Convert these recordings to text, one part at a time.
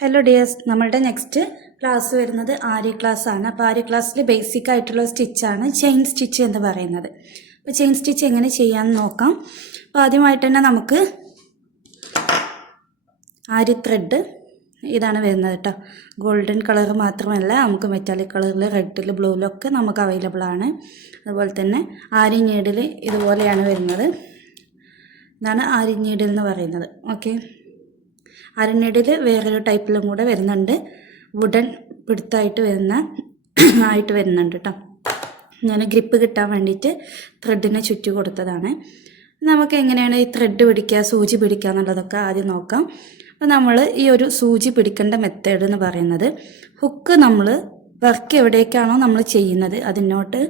Hello dears, നമ്മളുടെ next class വരുന്നത് ആരി class ആണ്. അപ്പോൾ ആരി ക്ലാസ്സിൽ ബേസിക് ആയിട്ടുള്ള സ്റ്റിച്ചാണ് ചെയിൻ സ്റ്റിച്ച് എന്ന് പറയുന്നത്. അപ്പോൾ ചെയിൻ സ്റ്റിച്ച് എങ്ങനെ ചെയ്യാമെന്ന് നോക്കാം. അപ്പോൾ ആദ്യമായിട്ട് തന്നെ നമുക്ക് ആരി ത്രെഡ് ഇതാണ് വരുന്നത് കേട്ടോ. ഗോൾഡൻ കളർ മാത്രമല്ല, നമുക്ക് മെറ്റാലിക് കളറിൽ, റെഡിൽ, ബ്ലൂവിലൊക്കെ നമുക്ക് അവൈലബിൾ ആണ്. അതുപോലെ തന്നെ ആരി നീഡിൽ ഇതുപോലെയാണ് വരുന്നത്. ഇതാണ് ആരി നീഡിൽ എന്ന് പറയുന്നത്. ഓക്കെ, അരനീഡിൽ വേറൊരു ടൈപ്പിലും കൂടെ വരുന്നുണ്ട്. വുഡൻ പിടുത്തായിട്ട് വരുന്നുണ്ട് കേട്ടോ. ഞാൻ ഗ്രിപ്പ് കിട്ടാൻ വേണ്ടിയിട്ട് ത്രെഡിനെ ചുറ്റി കൊടുത്തതാണ്. നമുക്ക് എങ്ങനെയാണ് ഈ ത്രെഡ് പിടിക്കുക, സൂചി പിടിക്കുക എന്നുള്ളതൊക്കെ ആദ്യം നോക്കാം. അപ്പോൾ നമ്മൾ ഈ ഒരു സൂചി പിടിക്കേണ്ട മെത്തേഡ് എന്ന് പറയുന്നത്, ഹുക്ക് നമ്മൾ വർക്ക് എവിടേക്കാണോ നമ്മൾ ചെയ്യുന്നത് അതിനോട്ട്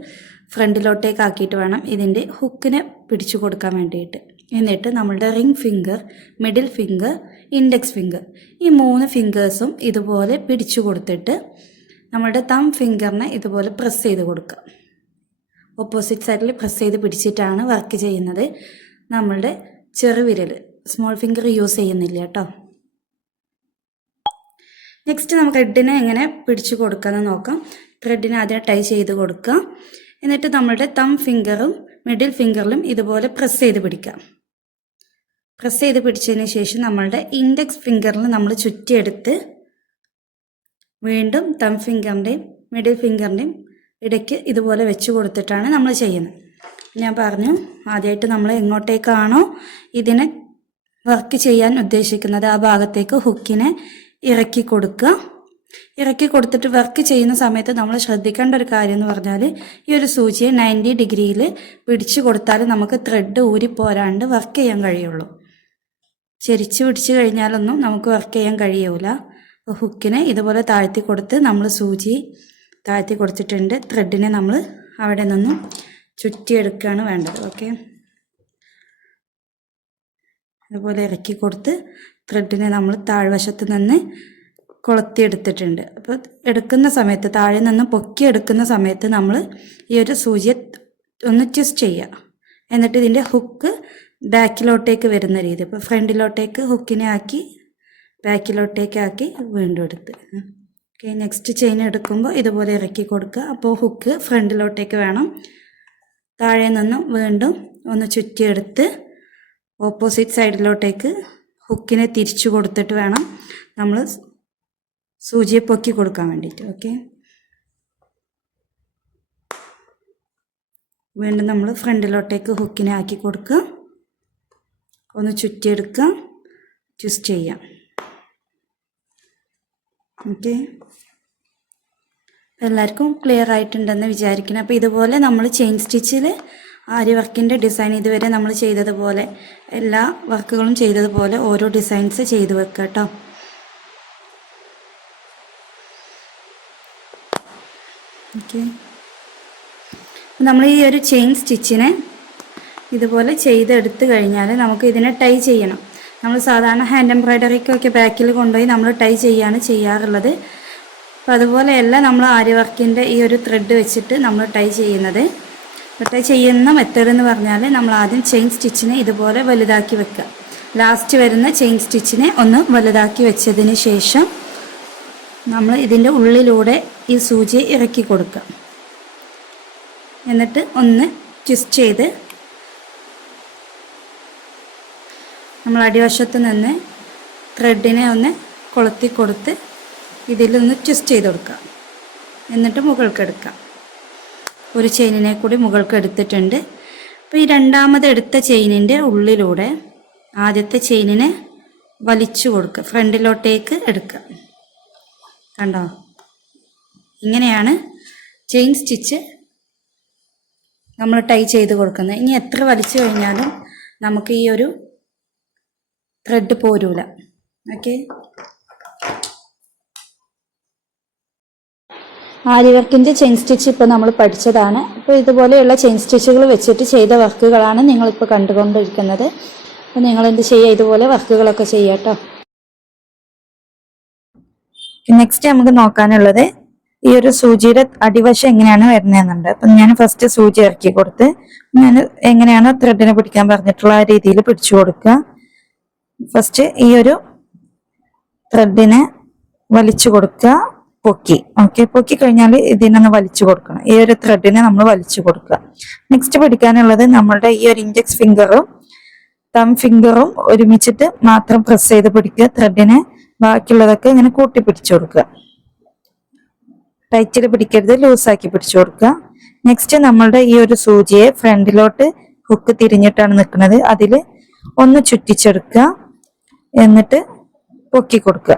ഫ്രണ്ടിലോട്ടേക്ക് ആക്കിയിട്ട് വേണം ഇതിൻ്റെ ഹുക്കിനെ പിടിച്ചു കൊടുക്കാൻ വേണ്ടിയിട്ട്. എന്നിട്ട് നമ്മളുടെ ring finger, middle finger, index finger, ഈ 3 ഫിംഗേഴ്സും ഇതുപോലെ പിടിച്ചു കൊടുത്തിട്ട് നമ്മളുടെ തം ഫിംഗറിനെ ഇതുപോലെ പ്രസ് ചെയ്ത് കൊടുക്കുക. ഓപ്പോസിറ്റ് സൈഡിൽ പ്രസ് ചെയ്ത് പിടിച്ചിട്ടാണ് വർക്ക് ചെയ്യുന്നത്. നമ്മളുടെ ചെറുവിരൽ, സ്മോൾ ഫിംഗർ യൂസ് ചെയ്യുന്നില്ല കേട്ടോ. നെക്സ്റ്റ് നമുക്ക് ത്രെഡിനെ എങ്ങനെ പിടിച്ചു കൊടുക്കാമെന്ന് നോക്കാം. ത്രെഡിനെ ആദ്യം ടൈ ചെയ്ത് കൊടുക്കുക. എന്നിട്ട് നമ്മളുടെ തം ഫിംഗറും മിഡിൽ ഫിംഗറിലും ഇതുപോലെ പ്രസ് ചെയ്ത് പിടിക്കാം. പ്രസ് ചെയ്ത് പിടിച്ചതിന് ശേഷം നമ്മളുടെ ഇൻഡെക്സ് ഫിംഗറിൽ നമ്മൾ ചുറ്റിയെടുത്ത് വീണ്ടും തം ഫിംഗറിൻ്റെയും മിഡിൽ ഫിംഗറിൻ്റെയും ഇടയ്ക്ക് ഇതുപോലെ വെച്ച് കൊടുത്തിട്ടാണ് നമ്മൾ ചെയ്യുന്നത്. ഞാൻ പറഞ്ഞു, ആദ്യമായിട്ട് നമ്മൾ എങ്ങോട്ടേക്കാണോ ഇതിനെ വർക്ക് ചെയ്യാൻ ഉദ്ദേശിക്കുന്നത് ആ ഭാഗത്തേക്ക് ഹുക്കിനെ ഇറക്കി കൊടുക്കുക. ഇറക്കി കൊടുത്തിട്ട് വർക്ക് ചെയ്യുന്ന സമയത്ത് നമ്മൾ ശ്രദ്ധിക്കേണ്ട ഒരു കാര്യം എന്ന് പറഞ്ഞാൽ, ഈ ഒരു സൂചിയെ 90 ഡിഗ്രിയിൽ പിടിച്ചു കൊടുത്താൽ നമുക്ക് ത്രെഡ് ഊരിപ്പോരാണ്ട് വർക്ക് ചെയ്യാൻ കഴിയുള്ളൂ. ചെരിച്ച് പിടിച്ചു കഴിഞ്ഞാലൊന്നും നമുക്ക് വർക്ക് ചെയ്യാൻ കഴിയൂല. അപ്പോൾ ഹുക്കിനെ ഇതുപോലെ താഴ്ത്തി കൊടുത്ത് നമ്മൾ സൂചി താഴ്ത്തി കൊടുത്തിട്ടുണ്ട്. ത്രെഡിനെ നമ്മൾ അവിടെ നിന്നും ചുറ്റിയെടുക്കുകയാണ് വേണ്ടത്. ഓക്കെ, അതുപോലെ ഇറക്കി കൊടുത്ത് ത്രെഡിനെ നമ്മൾ താഴ്വശത്ത് നിന്ന് കൊളുത്തിയെടുത്തിട്ടുണ്ട്. അപ്പോൾ എടുക്കുന്ന സമയത്ത്, താഴെ നിന്ന് പൊക്കി എടുക്കുന്ന സമയത്ത് നമ്മൾ ഈ ഒരു സൂചിയെ ഒന്ന് ട്വിസ്റ്റ് ചെയ്യുക. എന്നിട്ട് ഇതിൻ്റെ ഹുക്ക് ബാക്കിലോട്ടേക്ക് വരുന്ന രീതി, ഇപ്പോൾ ഫ്രണ്ടിലോട്ടേക്ക് ഹുക്കിനെ ആക്കി ബാക്കിലോട്ടേക്ക് ആക്കി വീണ്ടും എടുത്ത്. ഓക്കെ, നെക്സ്റ്റ് ചെയിൻ എടുക്കുമ്പോൾ ഇതുപോലെ ഇറക്കി കൊടുക്കുക. അപ്പോൾ ഹുക്ക് ഫ്രണ്ടിലോട്ടേക്ക് വേണം. താഴെ നിന്നും വീണ്ടും ഒന്ന് ചുറ്റിയെടുത്ത് ഓപ്പോസിറ്റ് സൈഡിലോട്ടേക്ക് ഹുക്കിനെ തിരിച്ചു കൊടുത്തിട്ട് വേണം നമ്മൾ സൂചിയെ പൊക്കി കൊടുക്കാൻ വേണ്ടിയിട്ട്. ഓക്കെ, വീണ്ടും നമ്മൾ ഫ്രണ്ടിലോട്ടേക്ക് ഹുക്കിനെ ആക്കി കൊടുക്കുക. ഒന്ന് ചുറ്റിയെടുക്കുക, ട്വിസ്റ്റ് ചെയ്യാം. ഓക്കെ, എല്ലാവർക്കും ക്ലിയർ ആയിട്ടുണ്ടെന്ന് വിചാരിക്കണം. അപ്പോൾ ഇതുപോലെ നമ്മൾ ചെയിൻ സ്റ്റിച്ചിൽ ആരി വർക്കിൻ്റെ ഡിസൈൻ ഇതുവരെ നമ്മൾ ചെയ്തതുപോലെ, എല്ലാ വർക്കുകളും ചെയ്തതുപോലെ ഓരോ ഡിസൈൻസ് ചെയ്ത് വെക്കുക കേട്ടോ. ഓക്കെ, നമ്മൾ ഈ ഒരു ചെയിൻ സ്റ്റിച്ചിനെ ഇതുപോലെ ചെയ്തെടുത്ത് കഴിഞ്ഞാൽ നമുക്ക് ഇതിനെ ടൈ ചെയ്യണം. നമ്മൾ സാധാരണ ഹാൻഡ് എംബ്രോയ്ഡറിക്കൊക്കെ ബാക്കിൽ കൊണ്ടുപോയി നമ്മൾ ടൈ ചെയ്യാണ് ചെയ്യാറുള്ളത്. അപ്പോൾ അതുപോലെയല്ല നമ്മൾ ആരി വർക്കിൻ്റെ ഈ ഒരു ത്രെഡ് വെച്ചിട്ട് നമ്മൾ ടൈ ചെയ്യുന്നത്. ടൈ ചെയ്യുന്ന മെത്തേഡ് എന്ന് പറഞ്ഞാൽ, നമ്മൾ ആദ്യം ചെയിൻ സ്റ്റിച്ചിനെ ഇതുപോലെ വലുതാക്കി വെക്കുക. ലാസ്റ്റ് വരുന്ന ചെയിൻ സ്റ്റിച്ചിനെ ഒന്ന് വലുതാക്കി വെച്ചതിന് ശേഷം നമ്മൾ ഇതിൻ്റെ ഉള്ളിലൂടെ ഈ സൂചി ഇറക്കി കൊടുക്കുക. എന്നിട്ട് ഒന്ന് ട്വിസ്റ്റ് ചെയ്ത് നമ്മൾ അടിവശത്ത് നിന്ന് ത്രെഡിനെ ഒന്ന് കൊളുത്തി കൊടുത്ത് ഇതിലൊന്ന് ട്വിസ്റ്റ് ചെയ്ത് കൊടുക്കുക. എന്നിട്ട് മുകൾക്ക് എടുക്കാം. ഒരു ചെയിനിനെ കൂടി മുകൾക്ക് എടുത്തിട്ടുണ്ട്. അപ്പോൾ ഈ രണ്ടാമത് എടുത്ത ചെയിനിൻ്റെ ഉള്ളിലൂടെ ആദ്യത്തെ ചെയിനിനെ വലിച്ചു കൊടുക്കുക, ഫ്രണ്ടിലോട്ടേക്ക് എടുക്കുക. കണ്ടോ, ഇങ്ങനെയാണ് ചെയിൻ സ്റ്റിച്ച് നമ്മൾ ടൈ ചെയ്ത് കൊടുക്കുന്നത്. ഇനി എത്ര വലിച്ചു കഴിഞ്ഞാലും നമുക്ക് ഈ ഒരു ത്രെഡ് പോരൂല. ഓക്കെ, ആരി വർക്കിൻ്റെ ചെയിൻ സ്റ്റിച്ച് ഇപ്പോൾ നമ്മൾ പഠിച്ചതാണ്. അപ്പോൾ ഇതുപോലെയുള്ള ചെയിൻ സ്റ്റിച്ചുകൾ വെച്ചിട്ട് ചെയ്ത വർക്കുകളാണ് നിങ്ങളിപ്പോൾ കണ്ടുകൊണ്ടിരിക്കുന്നത്. അപ്പോൾ നിങ്ങളെന്ത് ചെയ്യുക, ഇതുപോലെ വർക്കുകളൊക്കെ ചെയ്യുക കേട്ടോ. നെക്സ്റ്റ് നമുക്ക് നോക്കാനുള്ളത് ഈ ഒരു സൂചിയുടെ അടിവശം എങ്ങനെയാണ് വരുന്നതെന്നുണ്ട്. അപ്പം ഞാൻ ഫസ്റ്റ് സൂചി ഇറക്കി കൊടുത്ത് ഞാൻ എങ്ങനെയാണോ ത്രെഡിനെ പിടിക്കാൻ പറഞ്ഞിട്ടുള്ള ആ രീതിയിൽ പിടിച്ചു കൊടുക്കുക. ഫസ്റ്റ് ഈ ഒരു ത്രെഡിനെ വലിച്ചു കൊടുക്കുക, പൊക്കി. ഓക്കെ, പൊക്കി കഴിഞ്ഞാൽ ഇതിനൊന്ന് വലിച്ചു കൊടുക്കണം. ഈ ഒരു ത്രെഡിനെ നമ്മൾ വലിച്ചു കൊടുക്കുക. നെക്സ്റ്റ് പഠിക്കാനുള്ളത് നമ്മളുടെ ഈ ഒരു ഇൻഡെക്സ് ഫിംഗറും തം ഫിംഗറും ഒരുമിച്ചിട്ട് മാത്രം പ്രസ് ചെയ്ത് പിടിക്കുക ത്രെഡിനെ. ബാക്കിയുള്ളതൊക്കെ ഇങ്ങനെ കൂട്ടി പിടിച്ചു കൊടുക്കുക. ടൈറ്റിൽ പിടിക്കരുത്, ലൂസാക്കി പിടിച്ചു കൊടുക്കുക. നെക്സ്റ്റ് നമ്മളുടെ ഈ ഒരു സൂചിയെ ഫ്രണ്ടിലോട്ട് ഹുക്ക് തിരിഞ്ഞിട്ടാണ് നിൽക്കുന്നത്, അതിൽ ഒന്ന് ചുറ്റിച്ചെടുക്കുക, എന്നിട്ട് പൊക്കി കൊടുക്കുക.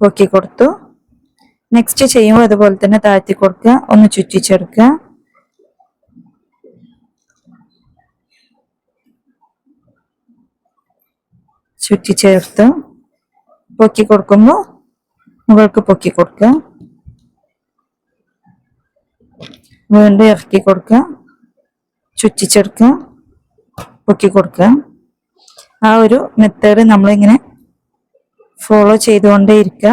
പൊക്കി കൊടുത്തു. നെക്സ്റ്റ് ചെയ്യുമ്പോൾ അതുപോലെ തന്നെ താഴ്ത്തി കൊടുക്കുക, ഒന്ന് ചുറ്റിച്ചെടുക്കുക. ചുറ്റിച്ചേർത്ത് പൊക്കി കൊടുക്കുമ്പോൾ മുകൾക്ക് പൊക്കി കൊടുക്കുക, വീണ്ടും ഇറക്കി കൊടുക്കുക, ചുറ്റിച്ചെടുക്കുക, പൊക്കി കൊടുക്കുക. ആ ഒരു മെത്തേഡ് നമ്മളിങ്ങനെ ഫോളോ ചെയ്തുകൊണ്ടേ ഇരിക്കുക.